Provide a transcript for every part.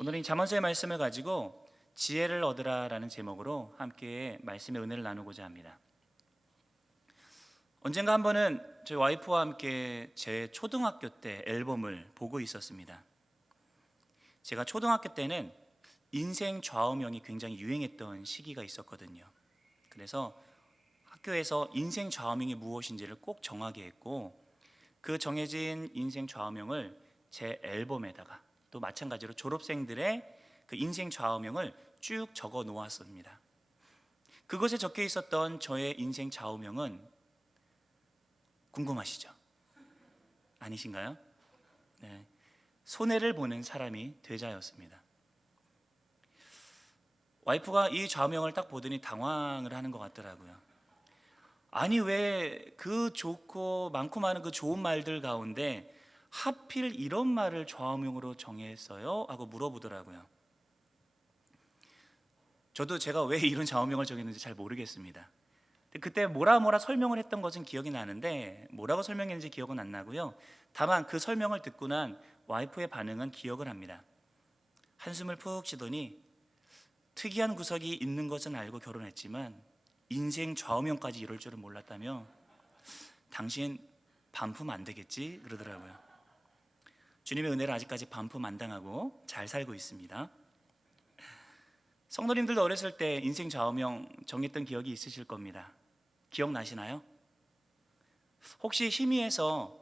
오늘은 잠언서의 말씀을 가지고 지혜를 얻으라라는 제목으로 함께 말씀의 은혜를 나누고자 합니다. 언젠가 한 번은 저희 와이프와 함께 제 초등학교 때 앨범을 보고 있었습니다. 제가 초등학교 때는 인생 좌우명이 굉장히 유행했던 시기가 있었거든요. 그래서 학교에서 인생 좌우명이 무엇인지를 꼭 정하게 했고, 그 정해진 인생 좌우명을 제 앨범에다가 또 마찬가지로 졸업생들의 그 인생 좌우명을 쭉 적어 놓았습니다. 그것에 적혀 있었던 저의 인생 좌우명은 궁금하시죠? 아니신가요? 네, 손해를 보는 사람이 되자였습니다. 와이프가 이 좌우명을 딱 보더니 당황을 하는 것 같더라고요. 아니, 왜 그 좋고 많고 많은 그 좋은 말들 가운데 하필 이런 말을 좌우명으로 정했어요? 하고 물어보더라고요. 저도 제가 왜 이런 좌우명을 정했는지 잘 모르겠습니다. 그때 뭐라 설명을 했던 것은 기억이 나는데 뭐라고 설명했는지 기억은 안 나고요. 다만 그 설명을 듣고 난 와이프의 반응은 기억을 합니다. 한숨을 푹 쉬더니 특이한 구석이 있는 것은 알고 결혼했지만 인생 좌우명까지 이럴 줄은 몰랐다며 당신 반품 안 되겠지? 그러더라고요. 주님의 은혜를 아직까지 반품 안 당하고 잘 살고 있습니다. 성도님들도 어렸을 때 인생 좌우명 정했던 기억이 있으실 겁니다. 기억나시나요? 혹시 희미해서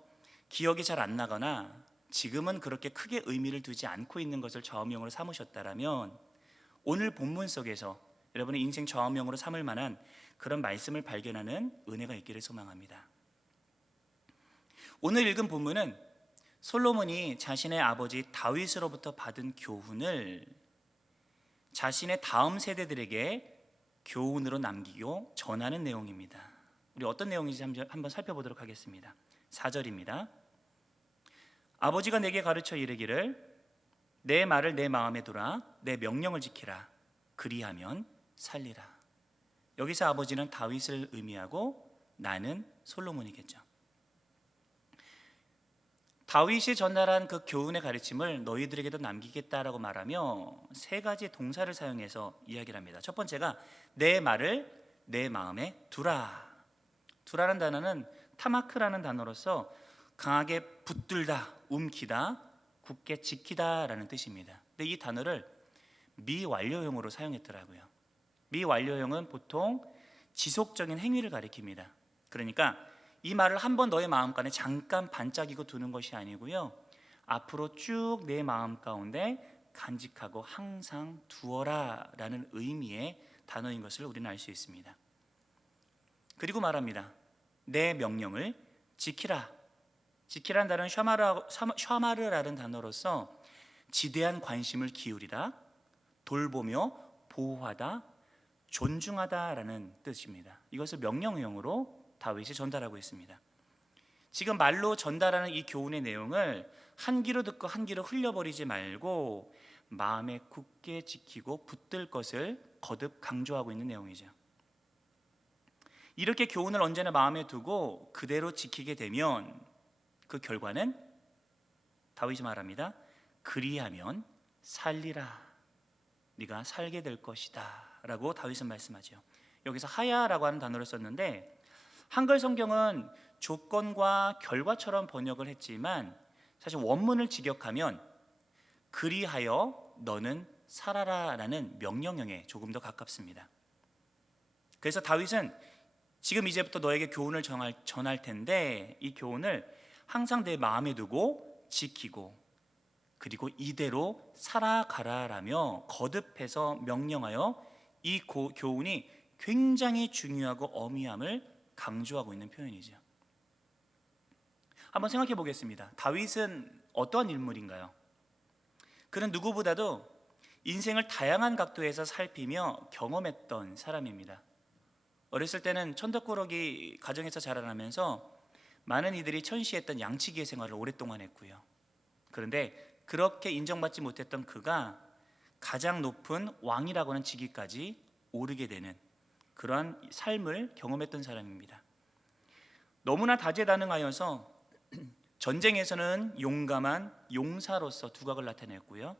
기억이 잘 안 나거나 지금은 그렇게 크게 의미를 두지 않고 있는 것을 좌우명으로 삼으셨다면 오늘 본문 속에서 여러분의 인생 좌우명으로 삼을 만한 그런 말씀을 발견하는 은혜가 있기를 소망합니다. 오늘 읽은 본문은 솔로몬이 자신의 아버지 다윗으로부터 받은 교훈을 자신의 다음 세대들에게 교훈으로 남기고 전하는 내용입니다. 우리 어떤 내용인지 한번 살펴보도록 하겠습니다. 4절입니다. 아버지가 내게 가르쳐 이르기를 내 말을 내 마음에 두라, 내 명령을 지키라, 그리하면 살리라. 여기서 아버지는 다윗을 의미하고 나는 솔로몬이겠죠. 다윗이 전달한 그 교훈의 가르침을 너희들에게도 남기겠다라고 말하며 세 가지 동사를 사용해서 이야기를 합니다. 첫 번째가 내 말을 내 마음에 두라. 두라는 단어는 타마크라는 단어로서 강하게 붙들다, 움키다, 굳게 지키다라는 뜻입니다. 근데 이 단어를 미완료형으로 사용했더라고요. 미완료형은 보통 지속적인 행위를 가리킵니다. 그러니까 이 말을 한번 너의 마음간에 잠깐 반짝이고 두는 것이 아니고요, 앞으로 쭉 내 마음 가운데 간직하고 항상 두어라 라는 의미의 단어인 것을 우리는 알 수 있습니다. 그리고 말합니다. 내 명령을 지키라. 지키라는 단어는 샤마르라는 단어로서 지대한 관심을 기울이다, 돌보며 보호하다, 존중하다라는 뜻입니다. 이것을 명령형으로 다윗이 전달하고 있습니다. 지금 말로 전달하는 이 교훈의 내용을 한 귀로 듣고 한 귀로 흘려버리지 말고 마음에 굳게 지키고 붙들 것을 거듭 강조하고 있는 내용이죠. 이렇게 교훈을 언제나 마음에 두고 그대로 지키게 되면 그 결과는 다윗이 말합니다. 그리하면 살리라. 네가 살게 될 것이다 라고 다윗은 말씀하죠. 여기서 하야라고 하는 단어를 썼는데 한글 성경은 조건과 결과처럼 번역을 했지만 사실 원문을 직역하면 그리하여 너는 살아라 라는 명령형에 조금 더 가깝습니다. 그래서 다윗은 지금 이제부터 너에게 교훈을 전할 텐데 이 교훈을 항상 내 마음에 두고 지키고 그리고 이대로 살아가라라며 거듭해서 명령하여 이 교훈이 굉장히 중요하고 어미함을 강조하고 있는 표현이죠. 한번 생각해 보겠습니다. 다윗은 어떠한 인물인가요? 그는 누구보다도 인생을 다양한 각도에서 살피며 경험했던 사람입니다. 어렸을 때는 천덕꾸러기 가정에서 자라나면서 많은 이들이 천시했던 양치기의 생활을 오랫동안 했고요. 그런데 그렇게 인정받지 못했던 그가 가장 높은 왕이라고 하는 직위까지 오르게 되는 그러한 삶을 경험했던 사람입니다. 너무나 다재다능하여서 전쟁에서는 용감한 용사로서 두각을 나타냈고요,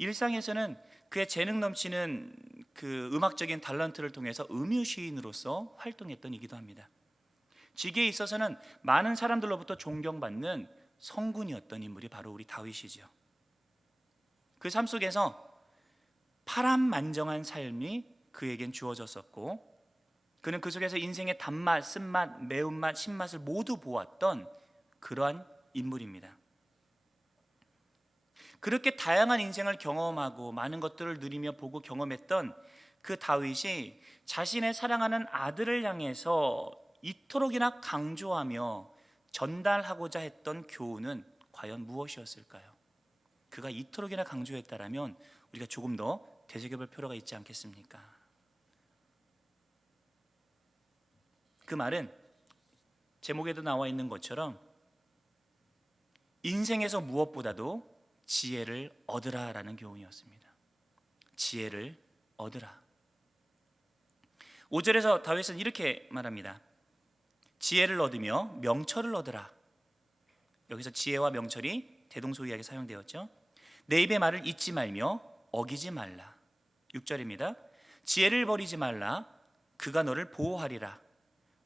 일상에서는 그의 재능 넘치는 그 음악적인 탤런트를 통해서 음유 시인으로서 활동했던 이기도 합니다. 직위에 있어서는 많은 사람들로부터 존경받는 성군이었던 인물이 바로 우리 다윗이죠. 그 삶 속에서 파란만정한 삶이 그에겐 주어졌었고, 그는 그 속에서 인생의 단맛, 쓴맛, 매운맛, 신맛을 모두 보았던 그러한 인물입니다. 그렇게 다양한 인생을 경험하고 많은 것들을 누리며 보고 경험했던 그 다윗이 자신의 사랑하는 아들을 향해서 이토록이나 강조하며 전달하고자 했던 교훈은 과연 무엇이었을까요? 그가 이토록이나 강조했다라면 우리가 조금 더 되새겨볼 필요가 있지 않겠습니까? 그 말은 제목에도 나와 있는 것처럼 인생에서 무엇보다도 지혜를 얻으라라는 교훈이었습니다. 지혜를 얻으라. 5절에서 다윗은 이렇게 말합니다. 지혜를 얻으며 명철을 얻으라. 여기서 지혜와 명철이 대동소이하게 사용되었죠. 내 입의 말을 잊지 말며 어기지 말라. 6절입니다. 지혜를 버리지 말라. 그가 너를 보호하리라.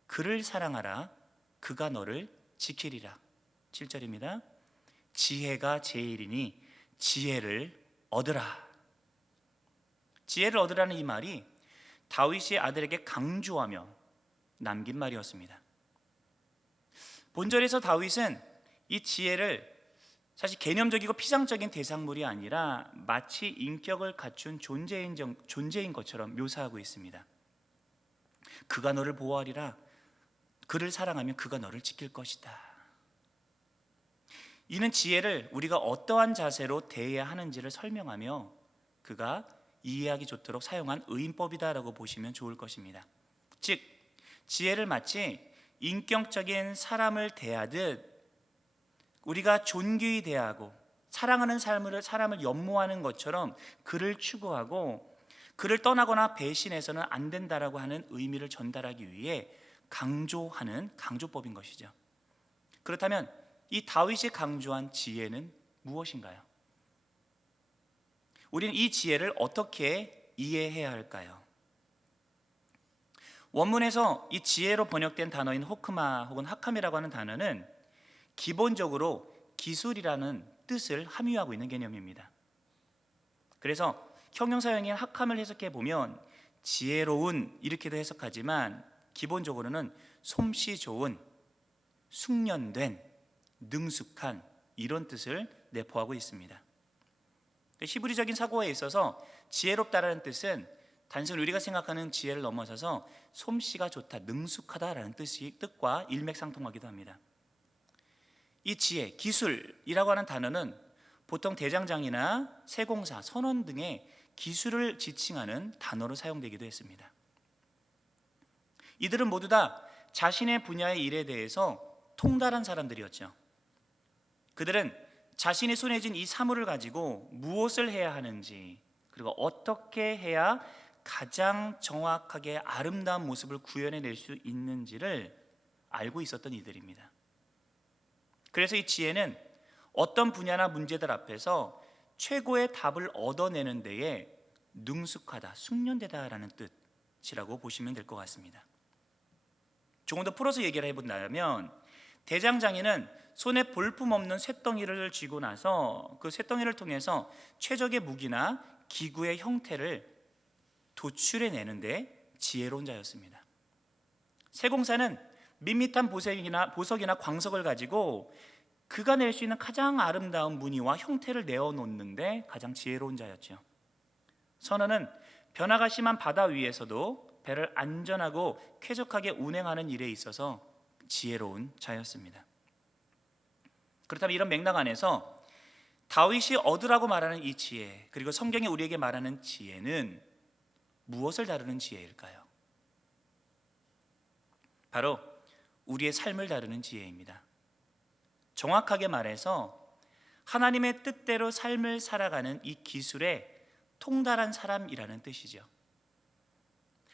그를 사랑하라. 그가 너를 지키리라. 7절입니다. 지혜가 제일이니 지혜를 얻으라. 지혜를 얻으라는 이 말이 다윗이 아들에게 강조하며 남긴 말이었습니다. 본절에서 다윗은 이 지혜를 사실 개념적이고 피상적인 대상물이 아니라 마치 인격을 갖춘 존재인 것처럼 묘사하고 있습니다. 그가 너를 보호하리라. 그를 사랑하면 그가 너를 지킬 것이다. 이는 지혜를 우리가 어떠한 자세로 대해야 하는지를 설명하며 그가 이해하기 좋도록 사용한 의인법이다라고 보시면 좋을 것입니다. 즉 지혜를 마치 인격적인 사람을 대하듯 우리가 존귀히 대하고 사랑하는 사람을 연모하는 것처럼 그를 추구하고 그를 떠나거나 배신해서는 안 된다라고 하는 의미를 전달하기 위해 강조하는 강조법인 것이죠. 그렇다면 이 다윗이 강조한 지혜는 무엇인가요? 우리는 이 지혜를 어떻게 이해해야 할까요? 원문에서 이 지혜로 번역된 단어인 호크마 혹은 하캄이라고 하는 단어는 기본적으로 기술이라는 뜻을 함유하고 있는 개념입니다. 그래서 형용사형인 하캄을 해석해 보면 지혜로운 이렇게도 해석하지만 기본적으로는 솜씨 좋은, 숙련된, 능숙한 이런 뜻을 내포하고 있습니다. 히브리적인 사고에 있어서 지혜롭다라는 뜻은 단순히 우리가 생각하는 지혜를 넘어서서 솜씨가 좋다, 능숙하다라는 뜻과 일맥상통하기도 합니다. 이 지혜, 기술이라고 하는 단어는 보통 대장장이나 세공사, 선원 등의 기술을 지칭하는 단어로 사용되기도 했습니다. 이들은 모두 다 자신의 분야의 일에 대해서 통달한 사람들이었죠. 그들은 자신이 손에 쥔 이 사물을 가지고 무엇을 해야 하는지, 그리고 어떻게 해야 가장 정확하게 아름다운 모습을 구현해낼 수 있는지를 알고 있었던 이들입니다. 그래서 이 지혜는 어떤 분야나 문제들 앞에서 최고의 답을 얻어내는 데에 능숙하다, 숙련되다라는 뜻이라고 보시면 될 것 같습니다. 조금 더 풀어서 얘기를 해본다면 대장장이는 손에 볼품없는 쇳덩이를 쥐고 나서 그 쇳덩이를 통해서 최적의 무기나 기구의 형태를 도출해내는데 지혜로운 자였습니다. 세공사는 밋밋한 보석이나 광석을 가지고 그가 낼 수 있는 가장 아름다운 무늬와 형태를 내어놓는데 가장 지혜로운 자였죠. 선원은 변화가 심한 바다 위에서도 배를 안전하고 쾌적하게 운행하는 일에 있어서 지혜로운 자였습니다. 그렇다면 이런 맥락 안에서 다윗이 얻으라고 말하는 이 지혜, 그리고 성경이 우리에게 말하는 지혜는 무엇을 다루는 지혜일까요? 바로 우리의 삶을 다루는 지혜입니다. 정확하게 말해서 하나님의 뜻대로 삶을 살아가는 이 기술에 통달한 사람이라는 뜻이죠.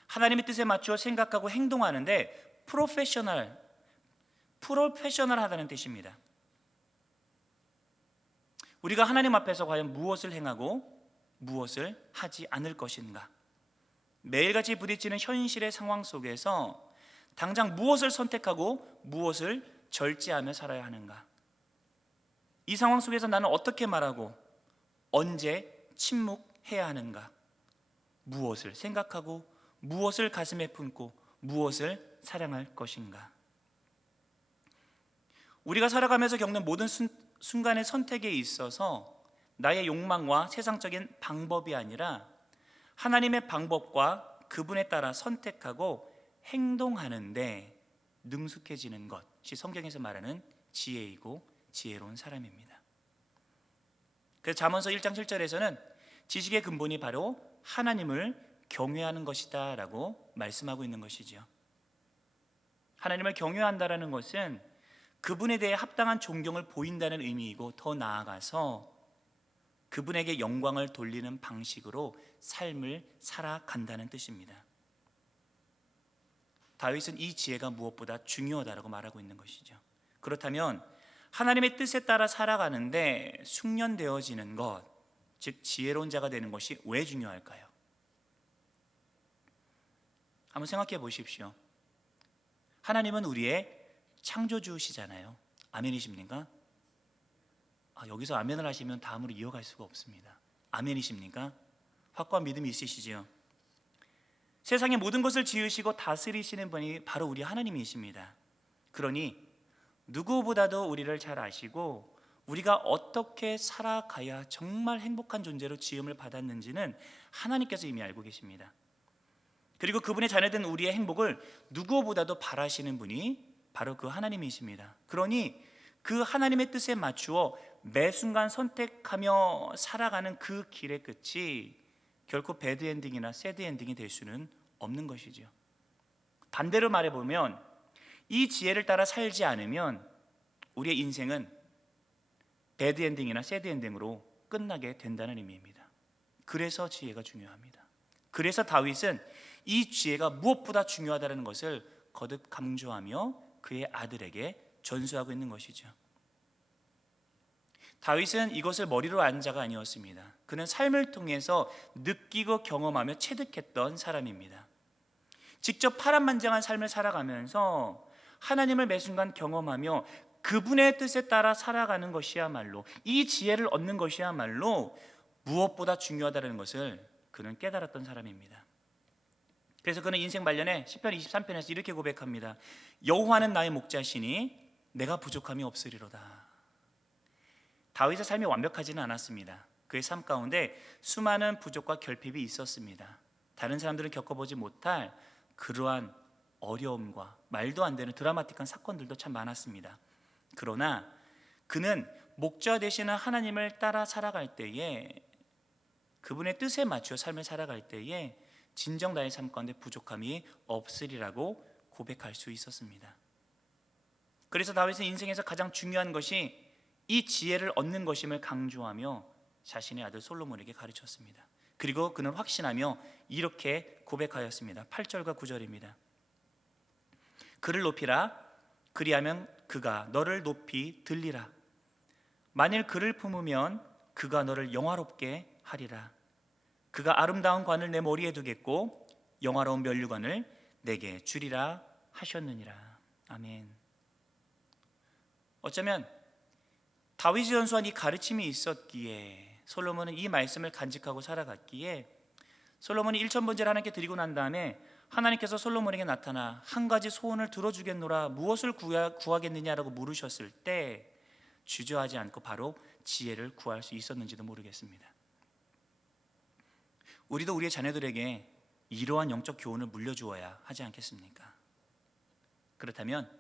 하나님의 뜻에 맞추어 생각하고 행동하는데 프로페셔널하다는 뜻입니다. 우리가 하나님 앞에서 과연 무엇을 행하고 무엇을 하지 않을 것인가? 매일같이 부딪히는 현실의 상황 속에서 당장 무엇을 선택하고 무엇을 절제하며 살아야 하는가? 이 상황 속에서 나는 어떻게 말하고 언제 침묵해야 하는가? 무엇을 생각하고 무엇을 가슴에 품고 무엇을 사랑할 것인가? 우리가 살아가면서 겪는 모든 순간의 선택에 있어서 나의 욕망과 세상적인 방법이 아니라 하나님의 방법과 그분에 따라 선택하고 행동하는데 능숙해지는 것이 성경에서 말하는 지혜이고 지혜로운 사람입니다. 그래서 잠언서 1장 7절에서는 지식의 근본이 바로 하나님을 경외하는 것이다 라고 말씀하고 있는 것이지요. 하나님을 경외한다라는 것은 그분에 대해 합당한 존경을 보인다는 의미이고, 더 나아가서 그분에게 영광을 돌리는 방식으로 삶을 살아간다는 뜻입니다. 다윗은 이 지혜가 무엇보다 중요하다고 말하고 있는 것이죠. 그렇다면 하나님의 뜻에 따라 살아가는데 숙련되어지는 것, 즉 지혜로운 자가 되는 것이 왜 중요할까요? 한번 생각해 보십시오. 하나님은 우리의 창조주시잖아요. 아멘이십니까? 여기서 아멘을 하시면 다음으로 이어갈 수가 없습니다. 아멘이십니까? 확고한 믿음이 있으시지요? 세상의 모든 것을 지으시고 다스리시는 분이 바로 우리 하나님이십니다. 그러니 누구보다도 우리를 잘 아시고 우리가 어떻게 살아가야 정말 행복한 존재로 지음을 받았는지는 하나님께서 이미 알고 계십니다. 그리고 그분의 자녀된 우리의 행복을 누구보다도 바라시는 분이 바로 그 하나님이십니다. 그러니 그 하나님의 뜻에 맞추어 매 순간 선택하며 살아가는 그 길의 끝이 결코 배드엔딩이나 새드엔딩이 될 수는 없는 것이죠. 반대로 말해보면 이 지혜를 따라 살지 않으면 우리의 인생은 배드엔딩이나 새드엔딩으로 끝나게 된다는 의미입니다. 그래서 지혜가 중요합니다. 그래서 다윗은 이 지혜가 무엇보다 중요하다는 것을 거듭 강조하며 그의 아들에게 전수하고 있는 것이죠. 다윗은 이것을 머리로 안 자가 아니었습니다. 그는 삶을 통해서 느끼고 경험하며 체득했던 사람입니다. 직접 파란만장한 삶을 살아가면서 하나님을 매 순간 경험하며 그분의 뜻에 따라 살아가는 것이야말로, 이 지혜를 얻는 것이야말로 무엇보다 중요하다는 것을 그는 깨달았던 사람입니다. 그래서 그는 인생 말년에 시편 23편에서 이렇게 고백합니다. 여호와는 나의 목자시니 내가 부족함이 없으리로다. 다윗의 삶이 완벽하지는 않았습니다. 그의 삶 가운데 수많은 부족과 결핍이 있었습니다. 다른 사람들은 겪어보지 못할 그러한 어려움과 말도 안 되는 드라마틱한 사건들도 참 많았습니다. 그러나 그는 목자 되시는 하나님을 따라 살아갈 때에, 그분의 뜻에 맞추어 삶을 살아갈 때에 진정 나의 삶 가운데 부족함이 없으리라고 고백할 수 있었습니다. 그래서 다윗은 인생에서 가장 중요한 것이 이 지혜를 얻는 것임을 강조하며 자신의 아들 솔로몬에게 가르쳤습니다. 그리고 그는 확신하며 이렇게 고백하였습니다. 8절과 9절입니다. 그를 높이라. 그리하면 그가 너를 높이 들리라. 만일 그를 품으면 그가 너를 영화롭게 하리라. 그가 아름다운 관을 내 머리에 두겠고 영화로운 면류관을 내게 주리라 하셨느니라. 아멘. 어쩌면 다윗이 전수한 이 가르침이 있었기에 솔로몬은 이 말씀을 간직하고 살아갔기에 솔로몬이 1000번제를 하나님께 드리고 난 다음에 하나님께서 솔로몬에게 나타나 한 가지 소원을 들어주겠노라, 무엇을 구하겠느냐라고 물으셨을 때 주저하지 않고 바로 지혜를 구할 수 있었는지도 모르겠습니다. 우리도 우리의 자녀들에게 이러한 영적 교훈을 물려주어야 하지 않겠습니까? 그렇다면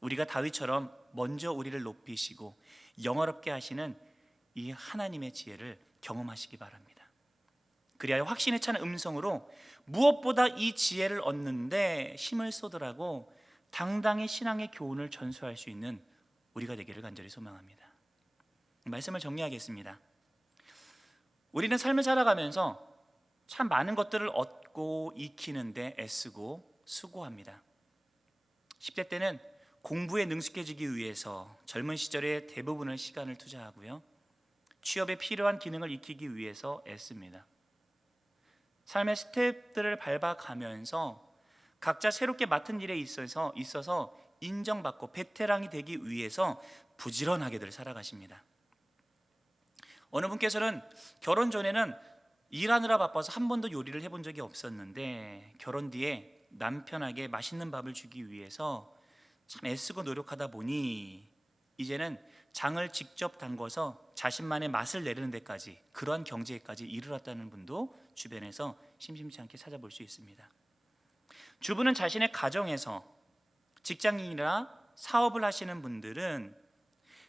우리가 다윗처럼 먼저 우리를 높이시고 영화롭게 하시는 이 하나님의 지혜를 경험하시기 바랍니다. 그리하여 확신에 찬 음성으로 무엇보다 이 지혜를 얻는데 힘을 쏟으라고 당당히 신앙의 교훈을 전수할 수 있는 우리가 되기를 간절히 소망합니다. 말씀을 정리하겠습니다. 우리는 삶을 살아가면서 참 많은 것들을 얻고 익히는데 애쓰고 수고합니다. 10대 때는 공부에 능숙해지기 위해서 젊은 시절에 대부분의 시간을 투자하고요. 취업에 필요한 기능을 익히기 위해서 애씁니다. 삶의 스텝들을 밟아가면서 각자 새롭게 맡은 일에 있어서 인정받고 베테랑이 되기 위해서 부지런하게들 살아가십니다. 어느 분께서는 결혼 전에는 일하느라 바빠서 한 번도 요리를 해본 적이 없었는데 결혼 뒤에 남편에게 맛있는 밥을 주기 위해서 참 애쓰고 노력하다 보니 이제는 장을 직접 담궈서 자신만의 맛을 내리는 데까지, 그러한 경지에까지 이르렀다는 분도 주변에서 심심치 않게 찾아볼 수 있습니다. 주부는 자신의 가정에서, 직장인이나 사업을 하시는 분들은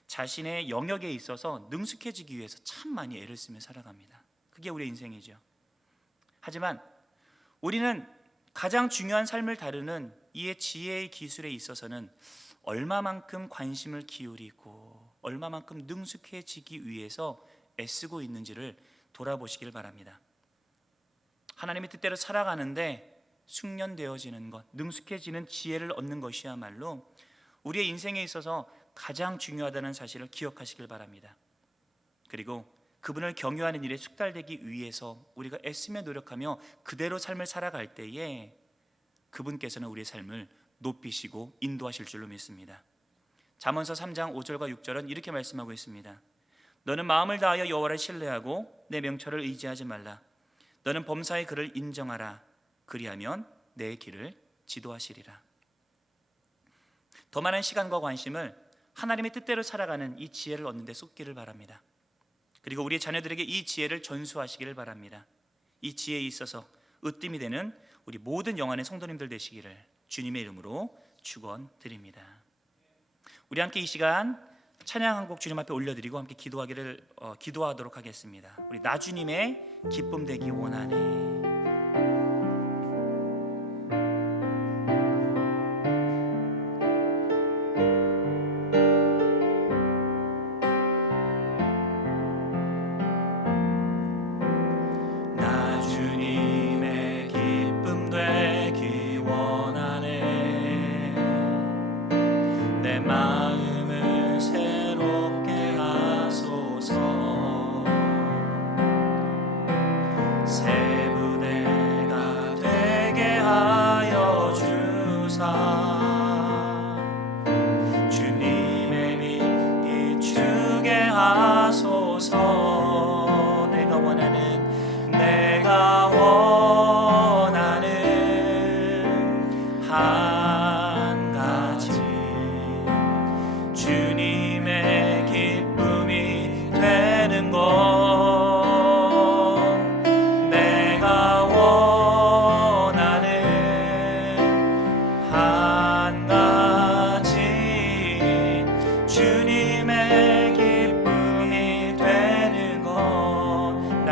자신의 영역에 있어서 능숙해지기 위해서 참 많이 애를 쓰며 살아갑니다. 그게 우리의 인생이죠. 하지만 우리는 가장 중요한 삶을 다루는 이의 지혜의 기술에 있어서는 얼마만큼 관심을 기울이고 얼마만큼 능숙해지기 위해서 애쓰고 있는지를 돌아보시길 바랍니다. 하나님의 뜻대로 살아가는데 숙련되어지는 것, 능숙해지는 지혜를 얻는 것이야말로 우리의 인생에 있어서 가장 중요하다는 사실을 기억하시길 바랍니다. 그리고 그분을 경유하는 일에 숙달되기 위해서 우리가 애쓰며 노력하며 그대로 삶을 살아갈 때에 그분께서는 우리의 삶을 높이시고 인도하실 줄로 믿습니다. 잠언서 3장 5절과 6절은 이렇게 말씀하고 있습니다. 너는 마음을 다하여 여호와를 신뢰하고 내 명철을 의지하지 말라. 너는 범사의 그를 인정하라. 그리하면 내 길을 지도하시리라. 더 많은 시간과 관심을 하나님의 뜻대로 살아가는 이 지혜를 얻는 데 쏟기를 바랍니다. 그리고 우리 자녀들에게 이 지혜를 전수하시기를 바랍니다. 이 지혜에 있어서 으뜸이 되는 우리 모든 영안의 성도님들 되시기를 주님의 이름으로 축원드립니다. 우리 함께 이 시간 찬양 한 곡 주님 앞에 올려드리고 함께 기도하도록 하겠습니다. 우리 나주님의 기쁨 되기 원하네.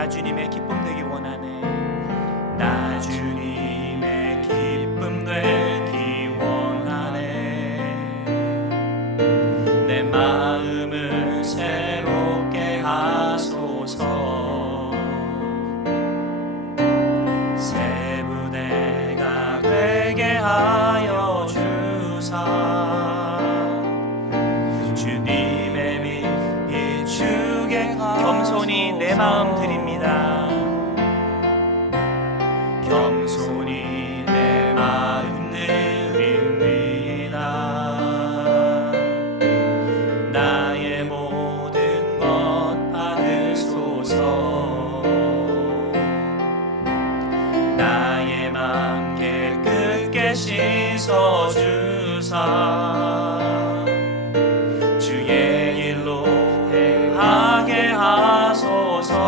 주님의 기쁨 되기 원하네. 나 주님의 기쁨 되기 원하네. 내 마음을 새롭게 하소서. 새 부대가 되게 하여 주사. 주님의 빛 비추게 겸손히 내 마음 드립니다. 겸손히 내 마음 드립니다. 나의 모든 것 받으소서. 나의 맘 깨끗게 씻어주사. 주의 길로 행하게 하소서.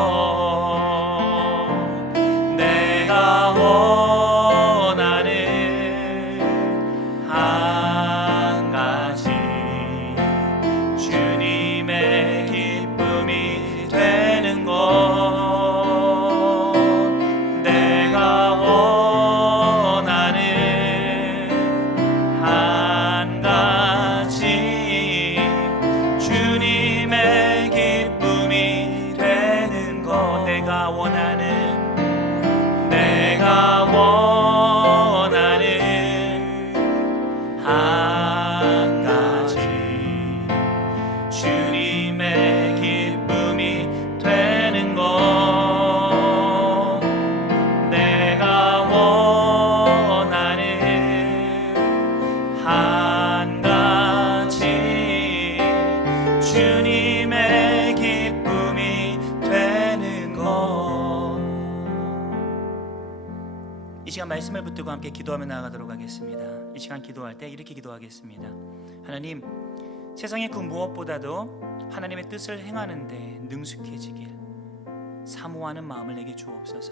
주님의 기쁨이 이 시간 말씀을 붙들고 함께 기도하며 나아가도록 하겠습니다. 이 시간 기도할 때 이렇게 기도하겠습니다. 하나님, 세상의 그 무엇보다도 하나님의 뜻을 행하는데 능숙해지길 사모하는 마음을 내게 주옵소서.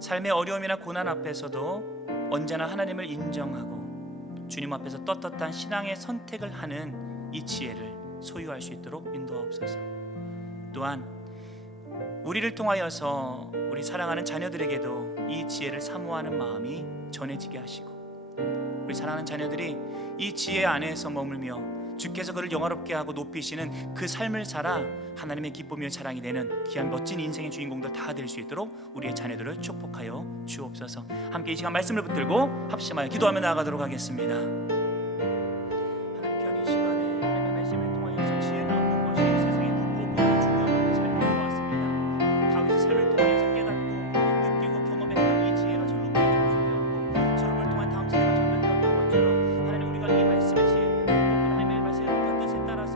삶의 어려움이나 고난 앞에서도 언제나 하나님을 인정하고 주님 앞에서 떳떳한 신앙의 선택을 하는 이 지혜를 소유할 수 있도록 인도하옵소서. 또한 우리를 통하여서 우리 사랑하는 자녀들에게도 이 지혜를 사모하는 마음이 전해지게 하시고, 우리 사랑하는 자녀들이 이 지혜 안에서 머물며 주께서 그를 영화롭게 하고 높이시는 그 삶을 살아 하나님의 기쁨이요 자랑이 되는 귀한 멋진 인생의 주인공들 다 될 수 있도록 우리의 자녀들을 축복하여 주옵소서. 함께 이 시간 말씀을 붙들고 합심하여 기도하며 나아가도록 하겠습니다. 하나님, 귀한 이 시간에 하나님의 말씀을 통하여서 지혜를 얻는 것이 세상의 그 무엇보다 중요한 삶을 보았습니다. 다윗의 삶을 통하여서 깨닫고 느끼고 경험했던 이 지혜가 절로 우리의 전수되었고, 서로를 통한 다음 세대가 전달되었던 것처럼 하나님, 우리가 이 말씀의 지혜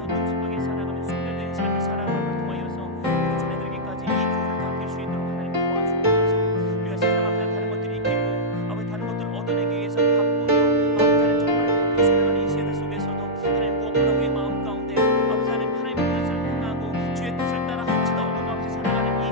능숙하게 살아가며 숙련된 삶을 살아감을 통하여서 우리 자녀들에게까지 이 교훈을 담길 수 있도록 하나님 도와주옵소서. 우리가 세상 앞에 다른 것들이 있기고 아버지 다른 것들을 얻어내기 위해서 바쁘며 아버지 정말 바쁘게 살아가는 이 세대 속에서도 하나님 무엇보다 우리 마음 가운데 아버지 하나님의 뜻을 행하고 주의 뜻을 따라 한치도 어긋남없이 살아가는 이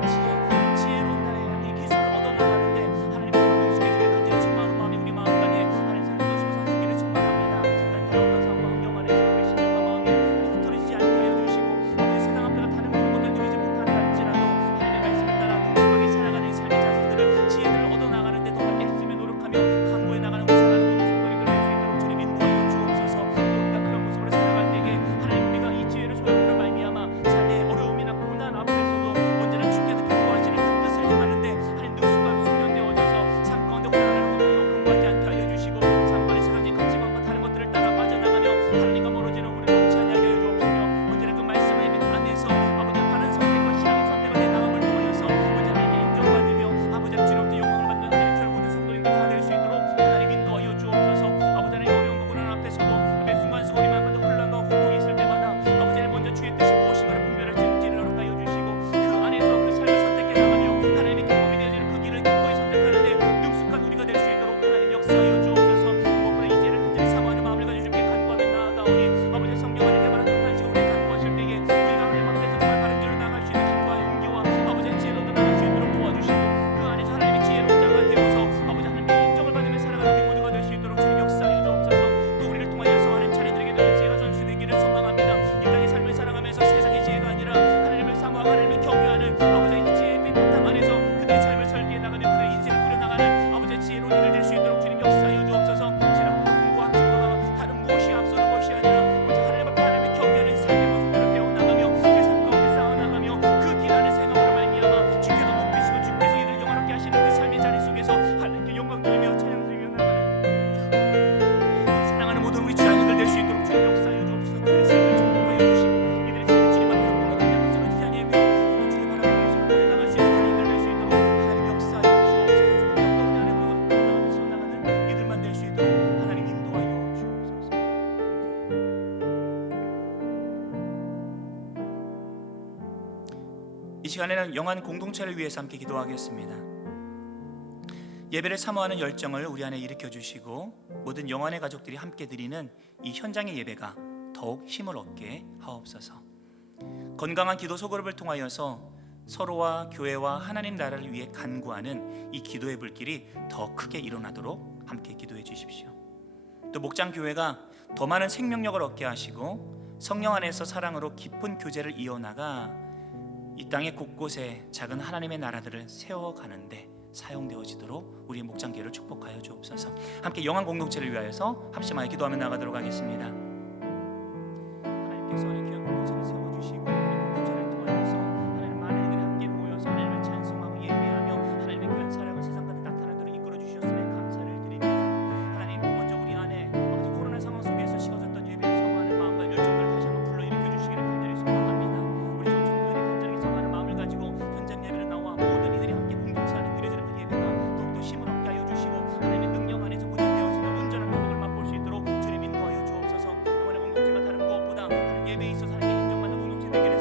지혜로운 나의 이 기술을 얻어나가는데 하나님 능숙해지게 간절히 소망하는 마음이 우리 마음 안에 하나님 사는 것을 사시기를 소망합니다. 하나님 다른 어떤 상황과 환경 안에서 우리 심령과 마음이 흩어지지 않게 하여 주시고 아버지 세상 앞에가 다른 모든 것들 누리지 못한다 할지라도 하나님의 말씀을 따라 능숙하게 살아가는 이 삶의 자세들을 지혜들을 얻어나가는데 더 애쓰며 노력하며 강구해 나가는 우리 사랑하는 모든 성도님들 될 수 있도록 주님 인도하여 주옵소서. 또 우리가 그런 모습으로 살아갈 때에 하나님 우리가 이 지혜를 소유함으로 말미암아 삶의 어려움이나 고난 앞에서도 언제나 주께서 기뻐하시는 그 뜻을 행하는데 하나님 능숙함 숙련되어져서 삶 가운데 혼란을 근무하지 않게 하여 주시고 삶과의 세상의 가치관과 다른 것들을 따라 빠져나가며 하나님과 멀어지는 우리를 넘지 않게 하여 주옵시며 언제나 그 말씀의 안에서 아버지 바른 선택과 신앙의 선택을 해 나감을 통하여서 언제나 하나님께 인정받으며 아버지 주님께 영광을 받는 하나님 별 모든 성도님들 다 될 수 있도록 하나님 인도하여 주옵소서. 아버지 하나님 어려운 거 고난 앞에서도 매 순간순간이 만든 혼란과 혼동이 있을 때마다 아버지 하나님 먼저 주의 뜻이 무엇인가를 분별할지를 허락하여 주시고 그 안에서 그 삶을 선택해 나가며 하나님의 기쁨이 되어지는 그 길을 기꺼이 선택하는데 능숙한 우리가 될 수 있도록 하나님 역사하여 주옵소서. 무엇보다 이 죄를 간절히 사모하는 마음을 가지고 주님께 간구하며 나아가오니 아버지 성경 안에 개발한 독한 식으로 우리 간구하실 때에 우리가 하나님 앞에서 정말 바른 길로 나아갈 수 있는 힘과 용기와 아버지의 지혜로 나아갈 수 있도록 도와주시고 그 안에서 하나님의 지혜로운 자가 되어서 아버지 하나님의 인정을 받으며 살아가는 우리 모두가 될 수 있도록 주님 역사하여 주옵소서. 또 우리를 통하여서 하나님 자녀들에게도 이 지혜가 전수되기를 소망합니다. 이 땅의 삶을 살아가면서 세상의 지혜가 아니라 하나님을 사모하고 하나님을 경외하는 아버지의 이 지혜의 빛바탕 안에서 그들의 삶을 설계해 나가며 그들의 인생을 그려나가는 아버지의 지혜로운 일을 될 수 있도록 주님 역사하여 주옵소서. 지나고 공부와 학습과 다른 무엇이 앞서는 것이 아니라 오직 하나님 앞에 하나님을 경외하는 삶의 모습들을 배워나가며 그 삶 가운데 쌓아나가며 그 길 안에서 행함으로 말미암아 주께서 높이시고 주께서 이를 영화롭게 하시는 그 삶의 자리 속에서 하나님께 영광 돌리며 찬양 드리며 나가는 사랑하는 모든 우리 자녀들 될 수 있도록 주님 역사하여 주옵소서. 그들의 삶을 축복하여 주시고 이들의 삶이 주님 앞에서 공격하지 않고 쓰러지지 아니하며 주님 바라보는 모습으로 달려나갈 수 있는 하나님들 될 수 있도록 하나님 역사하여 주옵소서. 주님 영광 안에 걸어가면서 나가는 이들만 될 수 있도록 하나님 인도하여 주옵소서. 이 시간에는 영한 공동체를 위해서 함께 기도하겠습니다. 예배를 사모하는 열정을 우리 안에 일으켜 주시고 모든 영안의 가족들이 함께 드리는 이 현장의 예배가 더욱 힘을 얻게 하옵소서. 건강한 기도 소그룹을 통하여서 서로와 교회와 하나님 나라를 위해 간구하는 이 기도의 불길이 더 크게 일어나도록 함께 기도해 주십시오. 또 목장 교회가 더 많은 생명력을 얻게 하시고 성령 안에서 사랑으로 깊은 교제를 이어나가 이 땅의 곳곳에 작은 하나님의 나라들을 세워가는데 사용되어지도록 우리의 목장교회를 축복하여 주옵소서. 함께 영한 공동체를 위하여서 합심하여 기도하며 나가도록 하겠습니다. 하나님께서 귀한 공동체를 세워주시고 공동체를 통하여서 하나님 많은 이들이 함께 모여서 하나님을 찬송하고 예배하며 하나님의 귀한 사랑을 세상 가운데 나타나도록 이끌어 주셨음에 감사를 드립니다. 하나님 먼저 우리 안에 아버지 코로나 상황 속에서 식어졌던 예배를 사모하는 마음과 열정을 다시 한번 불러일으켜 주시기를 간절히 소망합니다. 우리 정성교회의 간절히 사모하는 마음을 가지고 현장 예배를 나와 모든 이들이 함께 공동체 안에 드려지는 그 예배가 더욱더 힘을 얻게 하여 주시고 하나님의 능력 안에서 구현되어지며 온전한 회복을 맛볼 수 있도록 주님 인도하여 주옵소서. 영원의 공동체가 다른 무엇보다 하나님 예배에 있어서 하나님께 인정받는 공동체 되기를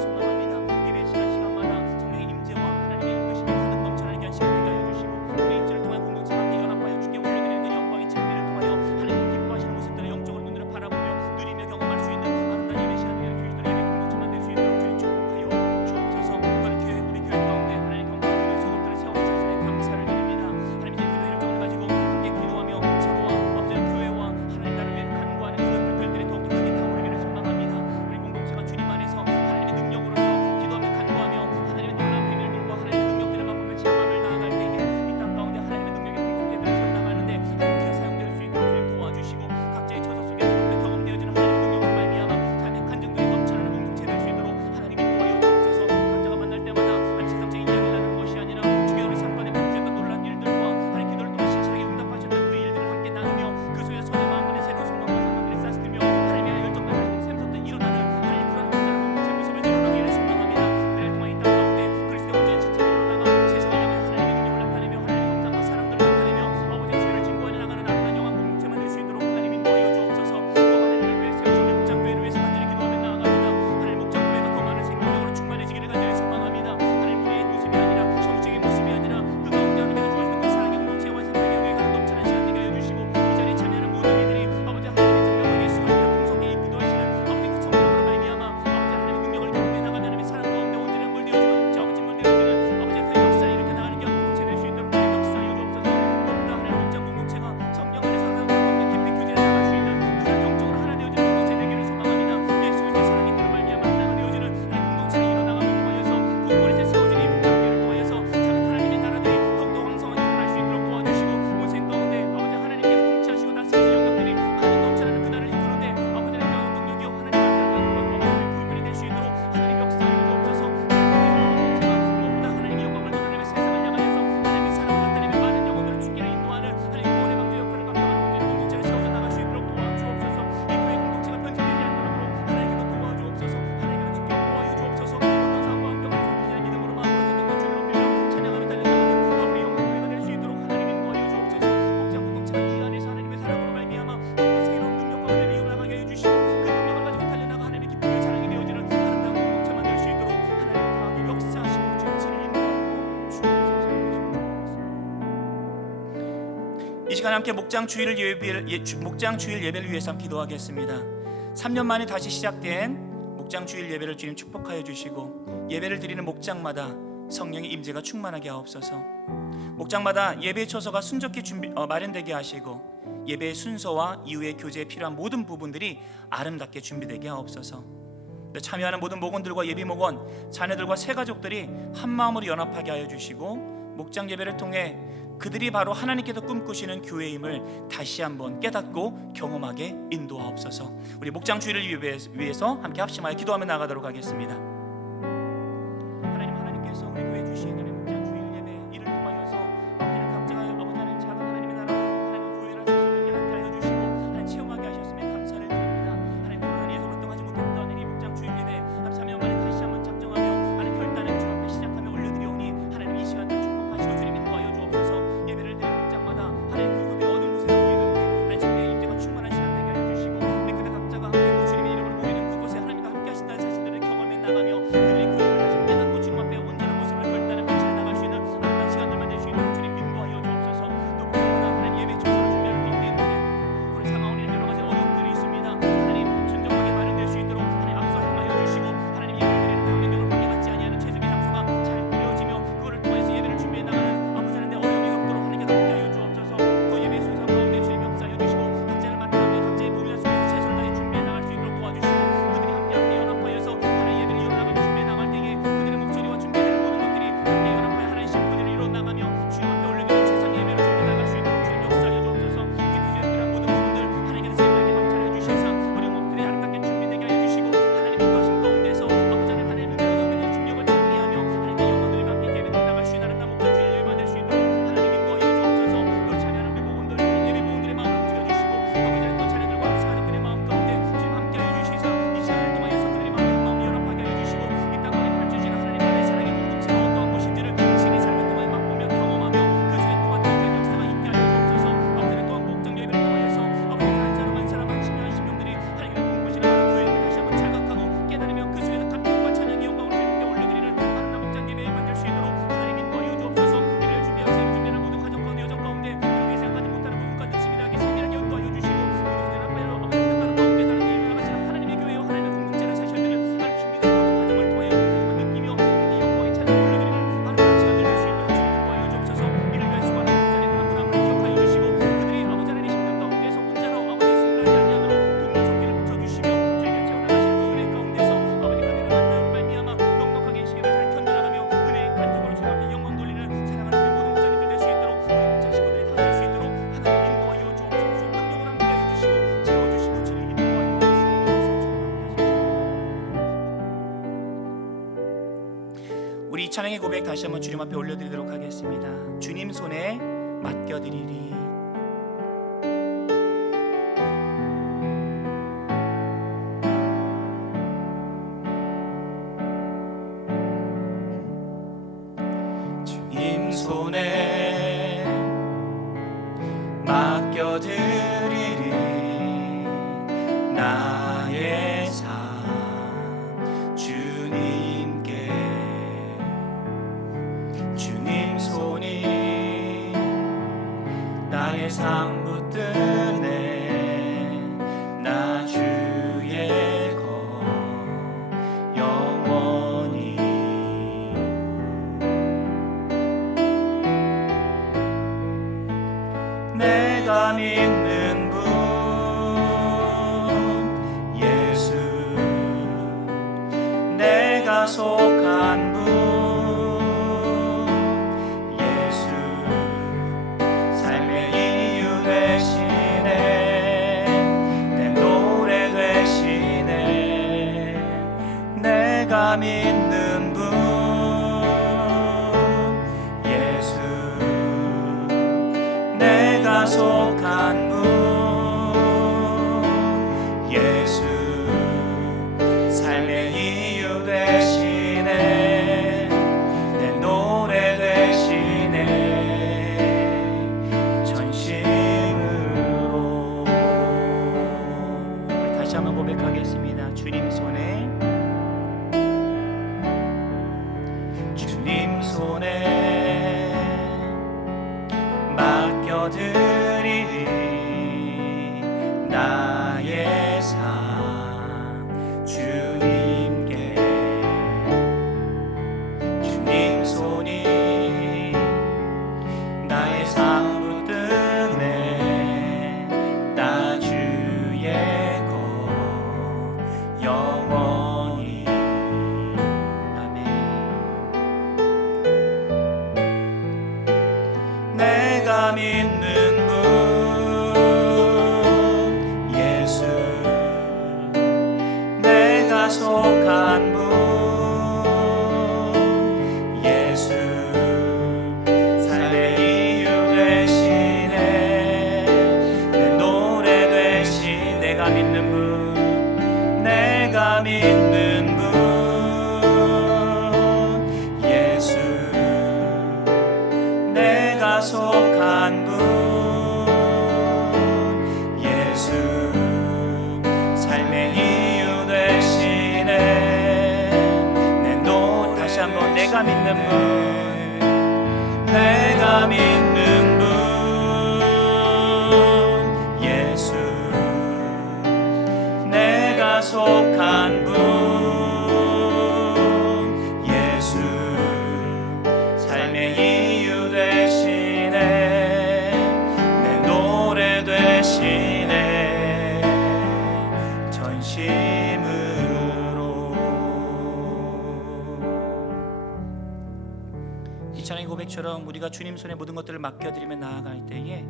시간에 함께 목장 주일 예배를 위해서 기도하겠습니다. 3년 만에 다시 시작된 목장 주일 예배를 주님 축복하여 주시고, 예배를 드리는 목장마다 성령의 임재가 충만하게 하옵소서. 목장마다 예배 처소가 순적히 마련되게 하시고, 예배의 순서와 이후의 교제에 필요한 모든 부분들이 아름답게 준비되게 하옵소서. 참여하는 모든 목원들과 예비 목원, 자녀들과 새 가족들이 한 마음으로 연합하게 하여 주시고, 목장 예배를 통해 그들이 바로 하나님께서 꿈꾸시는 교회임을 다시 한번 깨닫고 경험하게 인도하옵소서. 우리 목장 주일을 위해서 함께 합심하여 기도하며 나가도록 하겠습니다. 하나님께서 우리 교회 주신 목장 주일 예배 이를 통하여서 아버지는 각자가 아버지 하나님 작은 하나님의 나라로 하나님 교회를 깨닫게 하여 주시고 하나님 체험하게 하셨음에 감사를 드립니다. 하나님 코로나에서 활동하지 못했던 이 목장 주일 예배 3년 만에 다시 한번 작정하며 하나님 결단을 주 앞에 시작하며 올려드리오니 하나님 이 시간을 축복하시고 주님 인도하여 주옵소서. 예배를 드리는 목장마다 하나님 그곳에 어둠 곳에 모이는데 하나님 주님의 임재가 충만한 시간 되게 하여 주시고, 우리 그들 각자가 함께 주님의 이름으로 모이는 그곳에 하나님과 함께 하신다는 사실들을 경험해 나가며 그들의 교회를 다시 깨닫고 주님 앞에 온전한 모습으로 결단을 바치려 나갈 수 있는 아름다운 시간들만 될 수 있도록 주님 인도하여 주옵소서. 또 목장마다 하나님 예배 초소를 준비하는 가운데 있는데 우리 상황은 여러 가지 어려움들이 있습니다. 하나님 순종하게 마련될 수 있도록 하나님 앞서 행하여 주시고, 하나님 예배를 드리는 강명령을 방해받지 아니하는 최적의 장소가 잘 꾸려지며 그거를 통해서 예배를 준비해 나가는 아버지 하나님 어려움이 없도록 하나님께서 함께 하여 주옵소서. 또 예배 순서 가운데 주님 역사하여 주시고 각자를 맡아하며 각자의 분야 속에서 최선을 다해 준비해 나갈 수 있도록 도와주시고, 그들이 함께 연합하여서 하나님 예배를 이어나가며 준비해 나갈 때에 그들의 목소리와 준비되는 모든 것들이 함께 연합하여 하나님 신분을 이루어 나가며 주님 앞에 올려드리는 최선의 예배를 드려 나갈 수 있도록 주님 역사하여 주옵소서. 기도드리는 모든 부분들 하나님께서 세밀하게 감찰해 주시사 우리 몸들이 아름답게 준비되게 하여 주시고, 하나님 인도하심 가운데서 아버지 하나님 하나님 은혜의 중력을 찬미하며 하나님의 영광을 함께 예배를 나갈 수 있는 아름다운 목장 주일 예배 만들 수 있도록 하나님 인도하여 주옵소서. 또 찬양하는 우리 모분들 예배 모분들의 마음을 움직여주시고 아버지 하나님 또 찬양들과 사람들의 마음 가운데 주님 함께 하여 주시사 이 시간을 통하여서 그들의 마음에 한 마음을 연합하게 하여 주시고, 이 땅에 펼쳐지는 하나님 나라의 사랑의 공동체가 어떠한 것인지를 신의 삶을 통하여 맛보며 경험하며 그 속에 또한 하나님의 역사가 있게 하여 주옵소서. 아버지 또한 목장 예배를 통하여서 아버지 한 사람 한 사람 한 심령들이 하나님의 꿈꾸시는 바로 교회를 다시 한번 자각하고 깨달으며 그 속에서 감격과 찬양의 영광을 주님께 올려드리는 아름다운 목장 예배에 만들 수 있도록 하나님 인도하여 주옵소서. 이를 준비하고 세를 준비하는 모든 가정 가운데 여정 가운데 그렇게 생각하지 못하는 부분까지 치밀하게 세밀하게 인도하여 주시고, 그들은 앞에 아버지 뜻하는 가운데 다른 일을 나가시는 하나님의 교회와 하나님의 공동체를 사실들을 하나님 준비된 모든 과정을 통하여 느끼며 하나님의 영광의 찬양을 올려드리는 아름다운 시간을 될 수 있도록 주님 인도하여 주옵소서. 이를 위해 수고하는 목자들의 한 분 한 분을 기억하여 주시고, 그들이 아버지 하나님의 심령 가운데서 혼자로 아버지의 수고하지 아니하도록 돕는 손길을 붙여주시며 주님의 채워나가시는 그 은혜 가운데서 아버지 그들의 만남을 말미암아 넉넉하게 이 시간을 잘 견뎌나가며 은혜의 간증으로 주님 앞에 영광 돌리는 사랑하는 우리 모든 목자님들 될 수 있도록 우리 목자 식구들이 다 될 수 있도록 하나님 인도하여 주옵소서. 능력을 함께 하여 주시고 채워주시고 주님 인도하여 주옵소서. 우리 이 찬양의 고백 다시 한번 주님 앞에 올려드리도록 하겠습니다. 주님 손에 맡겨드리리. 주님 손에 맡겨드리리 나의 삶 주님께. 주님 손이 나의 삶 붙드네 나 주의 것 영원히. 내가 믿는 분 예수, 내가 속한 분 예수, 삶의 이유 되시네 내 노래 되시네. 내가 믿는 분 예수, 내가 속한 분 내가 믿는 분, 내가 믿는 분 예수, 내가 속한 분 예수, 삶의 이유 되시네, 내 노래 되시네, 전심으로. 이 찬양의 고백처럼 우리가 주님 손에 모든 것들을 맡겨드리며 나아갈 때에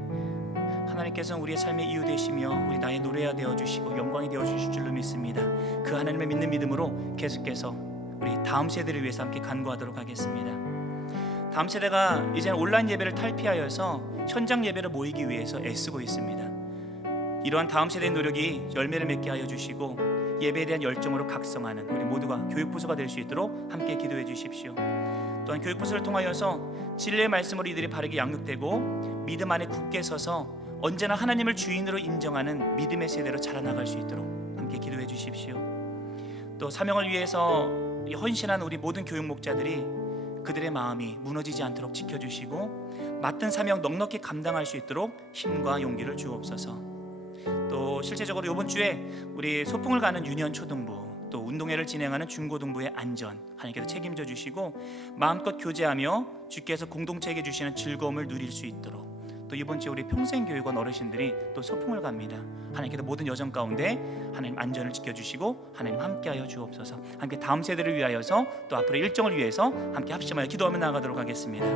하나님께서는 우리의 삶의 이유 되시며 우리 나의 노래가 되어주시고 영광이 되어주실 줄로 믿습니다. 그 하나님을 믿는 믿음으로 계속해서 우리 다음 세대를 위해서 함께 간구하도록 하겠습니다. 다음 세대가 이제는 온라인 예배를 탈피하여서 현장 예배를 모이기 위해서 애쓰고 있습니다. 이러한 다음 세대의 노력이 열매를 맺게 하여 주시고 예배에 대한 열정으로 각성하는 우리 모두가 교육부서가 될 수 있도록 함께 기도해 주십시오. 또한 교육부서를 통하여서 진리의 말씀으로 이들이 바르게 양육되고 믿음 안에 굳게 서서 언제나 하나님을 주인으로 인정하는 믿음의 세대로 자라나갈 수 있도록 함께 기도해 주십시오. 또 사명을 위해서 헌신한 우리 모든 교육 목자들이 그들의 마음이 무너지지 않도록 지켜주시고 맡은 사명 넉넉히 감당할 수 있도록 힘과 용기를 주옵소서. 또 실제적으로 이번 주에 우리 소풍을 가는 유년 초등부, 또 운동회를 진행하는 중고등부의 안전 하나님께서 책임져 주시고 마음껏 교제하며 주께서 공동체에게 주시는 즐거움을 누릴 수 있도록, 또 이번 주에 우리 평생교육원 어르신들이 또 소풍을 갑니다. 하나님께서 모든 여정 가운데 하나님 안전을 지켜주시고 하나님 함께하여 주옵소서. 함께 다음 세대를 위하여서 또 앞으로의 일정을 위해서 함께 합심하여 기도하며 나아가도록 하겠습니다.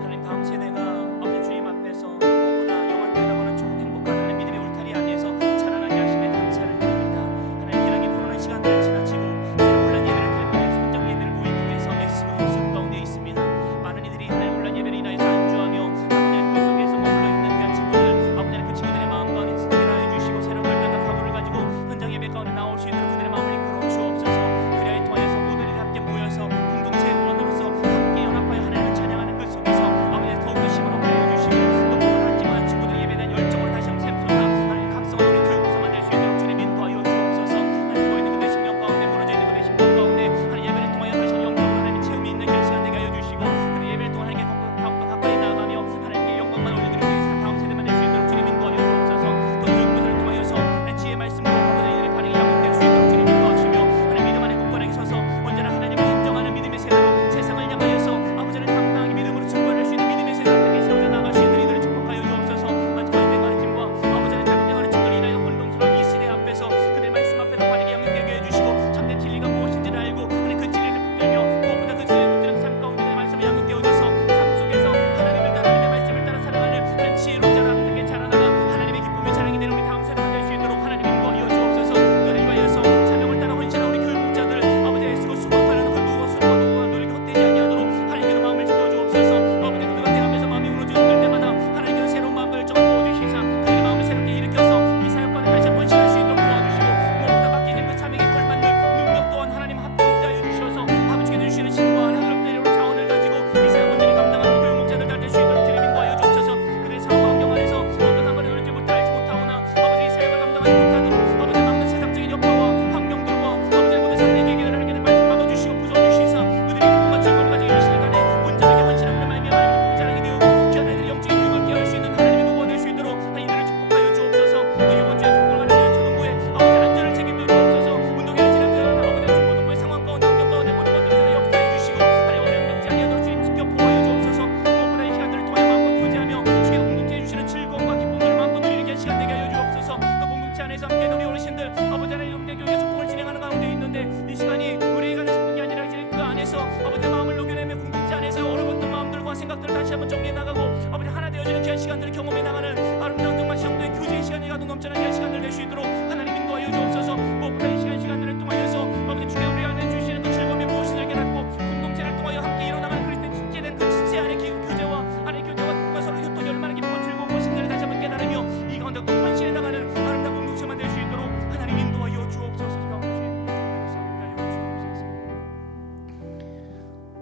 하나님, 다음 세대가 아버지 주님 앞에서 무엇보다 영원히 되어보는 좋은 행복한 하나님 믿음의 울타리 안에서 자라나게 하심에 감사를 드립니다. 하나님, 기나긴 코로나 시간들을 지나치고 이제 온라인 예배를 탈피해서 현장 예배를 모이기 위해서 애쓰고 힘쓰는 가운데 있습니다. 많은 이들이 하나님 온라인 예배를 인하여서 안주하며 아버지의 그 속에서 머물러 있는 귀한 친구들, 아버지의 그 친구들의 마음 가운데 지키게 하여 주시고 새로운 발단과 각오를 가지고 현장 예배 가운데 나올 수 있도록 그들의 마음을 이끌어 주옵소서. 그리하여 통하여서 모든 이들이 함께 모여서 공동체의 원으로서 함께 연합하여 하나님을 찬양하는 그 속에서 아버지의 더욱더 힘을 얻게 하여 주시고 또 모든 한 친구 한 친구들 예배에 대한 열정을 다시 한번 샘솟아 하나님 각성한 우리 교육부서만 될 수 있도록 주님 인도하여 주옵소서. 하나님, 죽어있는 그들의 심령 가운데 무너져 있는 그들의 심령 가운데 하나님 예배를 통하여 다시 한번 영적으로 하나님의 체험이 있는 귀한 시간 되게 하여 주시고 그들 예배를 통해 하나님께 가까이 나아가며 하나님께 영광만 올리드리기 위해서 다음 세대만 될 수 있도록 주님 인도하여 주옵소서. 또 교육부서를 통하여서 하나님 지혜의 말씀으로 아버지 이들이 바르게 양육될 수 있도록 주님 인도하시며 하나님 믿음 안에 굳건하게 서서 언제나 하나님을 인정하는 믿음의 세대로 세상을 향하여서 아버지를 당당하게 믿음으로 승부할 수 있는 믿음의 세대로 함께 세워져 나갈 수 있는 이들을 축복하여 주옵소서. 마지막에 땡가리 팀과 아버지의 작은 땡가리 팀들이 인하여 혼동스러운 이 시대 앞에서 그들의 말씀 앞에서 바르게 양육되게 해주시고 참된 진리가 무엇인지를 알고 하나님 그 진리를 붙들며 무엇보다 그 진리를 붙드는 삶 가운데 내 말씀을 양육되어져서 삶 속에서 하나님을 따라 하나님의 말씀을 따라 살아가는 하나님 지혜로운 자라 함께 자라나가 하나님의 기쁨의 자랑이 되는 우리 다음 세대가 될 수 있도록 하나님 인도하여 주옵소서. 또를 위하여서 사명을 따라 헌신한 우리 교육 목자들 아버지 애쓰고 수고하는 그 누구가 노력이 헛되지 아니하도록 하나님께서 마음을 지켜주옵소서. 아버지 그들과 대하면서 마음이 무너지는 때마다 하나님께서 새로운 마음을 정부어주시사 그들의 마음을 새롭게 일으켜서 이 사역과는 다시 한번 헌신할 수 있도록 도와주시고 무엇보다 맡기는 그 사명에 걸맞는 능력 또한 하나님 함께하여 주셔서 아버지께 주시는 신과 하나님의 자원을 가지고 이 사역 온전히 감당하는 교육 목자들 다 될 수 있도록 주님 인도하여 주옵소서. 그들의 상황 환경 안에서 어떤 상관을 누리지 못하지 못하거나 아버지 이 사역을 감당하지 못하도록 아버지 막는 세상적인 여파와 환경들과 아버지 모든 사람의 계기를 하게 될 말씀 막아주시고 부숴주시사 그들이 기쁨과 즐거움을 가지고 이 시간에 온전하게 헌신함으로 말미암아 하나님의 자랑이 되고 귀한 아이들의 영적인 유익을 깨할 수 있는 하나님의 누구가 될 수 있도록 이들을 축복하여 주옵소서. 또 이번 주에 속을 가는 초등부에 아버지 안전을 책임져 주옵소서. 운동회를 진행하는 아버지 중고등부의 상황 가운데 환경 가운데 모든 것들을 역사해 주시고 하나님 어려움 넘지 아니하도록 주님 지켜 보호해 주옵소서. 무엇보다 이 시간들을 통해 마음껏 교제하며 주께서 공동체에 주시는 즐거움과 기쁨을 마음껏 누리는 귀한 시간 되게 하여 주옵소서. 또 공동체 안에서 함께 우리 어르신들 아버지 하나님 영계 교육의 소풍을 진행하는 가운데 있는데 이 시간이 우리에게 싶은 게 아니라 이제 그 안에서 아버지의 마음을 녹여내며 공동체 안에서 어려웠던 마음들과 생각들을 다시 한번 정리해 나가고 아버지 하나 되어지는 귀한 시간들을 경험해 나가는 아름다운 정말 시험도의 교제의 시간이 가득 넘치는 귀한 시간들 될 수 있도록 하나님 인도하여 주옵소서. 무엇보다 이 시간들을 통하여서 아버지 주께 우리 안에 주시는 그 즐거움이 무엇인지 깨닫고 공동체를 통하여 함께 일어나가는 그리스도의 진짜된 그 지체 안의 교제와 안의 교제와 기쁨과 서로 교통이 얼마나 기쁘고 즐거운 것인지를 다시 한번 깨달으며 이 가운데 또 헌신해 나가는 아름다운 공동체만 될 수 있도록 하나님 인도하여 주옵소서.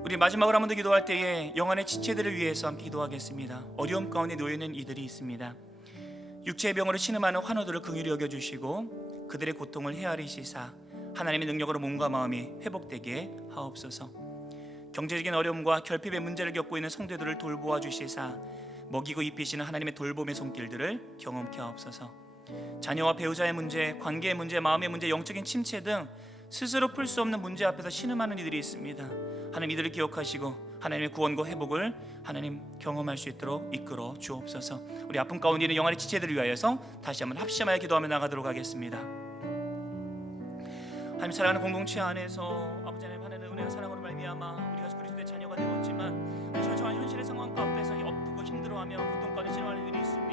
우리 마지막으로 한 번 더 기도할 때에 영안의 지체들을 위해서 함께 기도하겠습니다. 어려움 가운데 놓여 있는 이들이 있습니다. 육체의 병으로 신음하는 환우들을 긍휼히 여겨주시고 그들의 고통을 헤아리시사 하나님의 능력으로 몸과 마음이 회복되게 하옵소서. 경제적인 어려움과 결핍의 문제를 겪고 있는 성도들을 돌보아 주시사 먹이고 입히시는 하나님의 돌봄의 손길들을 경험케 하옵소서. 자녀와 배우자의 문제, 관계의 문제, 마음의 문제, 영적인 침체 등 스스로 풀 수 없는 문제 앞에서 신음하는 이들이 있습니다. 하나님 이들을 기억하시고 하나님의 구원과 회복을 하나님 경험할 수 있도록 이끌어 주옵소서. 우리 아픔 가운데 있는 영안의 지체들을 위하여서 다시 한번 합심하여 기도하며 나가도록 하겠습니다. 하나님 사랑하는 공동체 안에서 아버지 하나님 하나님의 은혜와 사랑으로 말미암아 우리가 그리스도의 자녀가 되었지만 절정한 현실의 상황 가운데서 아프고 힘들어하며 고통 가운데 신음하는 이들이 있습니다.